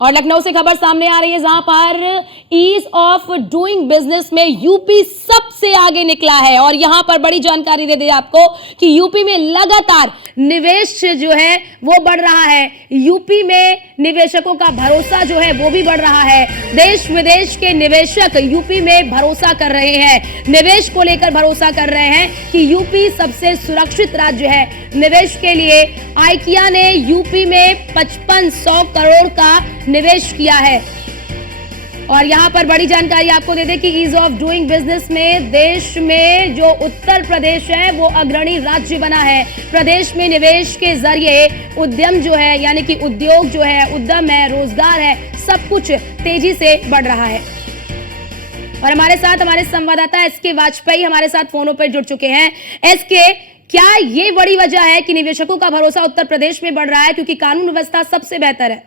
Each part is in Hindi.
और लखनऊ से खबर सामने आ रही है जहां पर ईज ऑफ डूइंग बिजनेस में यूपी सबसे आगे निकला है। और यहां पर बड़ी जानकारी दे दी आपको कि यूपी में लगातार निवेश जो है वो बढ़ रहा है। यूपी में निवेशकों का भरोसा जो है वो भी बढ़ रहा है। देश विदेश के निवेशक यूपी में भरोसा कर रहे हैं, निवेश को लेकर भरोसा कर रहे हैं कि यूपी सबसे सुरक्षित राज्य है निवेश के लिए। आइकिया ने यूपी में 5500 करोड़ का निवेश किया है। और यहां पर बड़ी जानकारी आपको दे दें कि ईज ऑफ डूइंग बिजनेस में देश में जो उत्तर प्रदेश है वो अग्रणी राज्य बना है। प्रदेश में निवेश के जरिए उद्यम जो है यानी कि उद्योग जो है, उद्यम है, रोजगार है, सब कुछ तेजी से बढ़ रहा है। और हमारे साथ हमारे संवाददाता एसके वाजपेयी हमारे साथ फोनों पर जुड़ चुके हैं। एसके, क्या ये बड़ी वजह है कि निवेशकों का भरोसा उत्तर प्रदेश में बढ़ रहा है क्योंकि कानून व्यवस्था सबसे बेहतर है?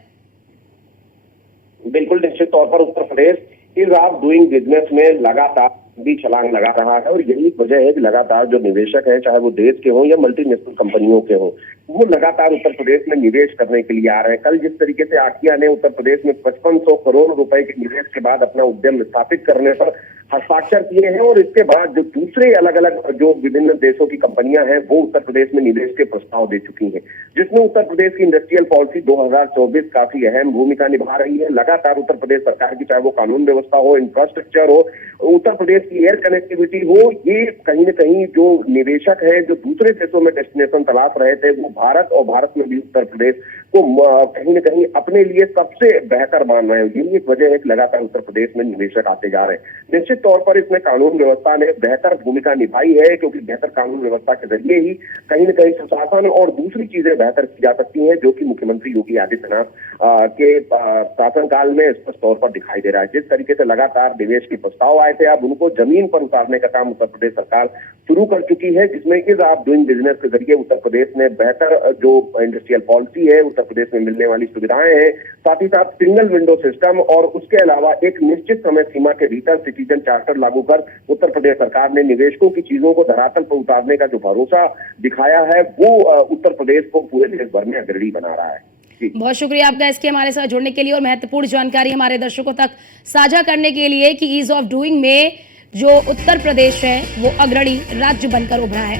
बिल्कुल, निश्चित तौर पर Uttar Pradesh ease of doing business में लगातार भी छलांग लगा रहा है। और यही वजह है कि लगातार जो निवेशक हैं, चाहे वो देश के हों या मल्टीनेशनल कंपनियों के हों, वो लगातार उत्तर प्रदेश में निवेश करने के लिए आ रहे हैं। कल जिस तरीके से आकिया ने उत्तर प्रदेश में 5500 करोड़ रुपए के निवेश के बाद अपना उद्यम स्थापित करने पर हस्ताक्षर किए हैं, और इसके बाद जो दूसरे अलग अलग जो विभिन्न देशों की कंपनियां हैं वो उत्तर प्रदेश में निवेश के प्रस्ताव दे चुकी हैं, जिसमें उत्तर प्रदेश की इंडस्ट्रियल पॉलिसी 2024 काफी अहम भूमिका निभा रही है। लगातार उत्तर प्रदेश सरकार की, चाहे वो कानून व्यवस्था हो, इंफ्रास्ट्रक्चर हो, उत्तर प्रदेश की एयर कनेक्टिविटी हो, ये कहीं न कहीं जो निवेशक है जो दूसरे देशों में डेस्टिनेशन तलाश रहे थे, वो भारत और भारत में भी उत्तर प्रदेश को कहीं न कहीं अपने लिए सबसे बेहतर मान रहे हैं। यही एक वजह है कि लगातार उत्तर प्रदेश में निवेशक आते जा रहे हैं। निश्चित तौर पर इसमें कानून व्यवस्था ने बेहतर भूमिका निभाई है, क्योंकि बेहतर कानून व्यवस्था के जरिए ही कहीं न कहीं सुशासन और दूसरी चीजें बेहतर की जा सकती हैं, जो कि मुख्यमंत्री योगी आदित्यनाथ के शासनकाल में स्पष्ट तौर पर दिखाई दे रहा है। जिस तरीके से लगातार निवेश के प्रस्ताव आए थे, अब उनको जमीन पर उतारने का काम उत्तर प्रदेश सरकार शुरू कर चुकी है, जिसमें ईज ऑफ डूइंग बिजनेस के जरिए उत्तर प्रदेश ने बेहतर जो इंडस्ट्रियल पॉलिसी है, उत्तर प्रदेश में मिलने वाली सुविधाएं हैं, साथ ही साथ सिंगल विंडो सिस्टम और उसके अलावा एक निश्चित समय सीमा के भीतर सिटीजन चार्टर लागू कर उत्तर प्रदेश सरकार ने निवेशकों की चीजों को धरातल पर उतारने का जो भरोसा दिखाया है, वो उत्तर प्रदेश को पूरे देश भर में अग्रणी बना रहा है। बहुत शुक्रिया आपका इसके हमारे साथ जुड़ने के लिए और महत्वपूर्ण जानकारी हमारे दर्शकों तक साझा करने के लिए कि ईज ऑफ डूइंग में जो उत्तर प्रदेश है वो अग्रणी राज्य बनकर उभरा है।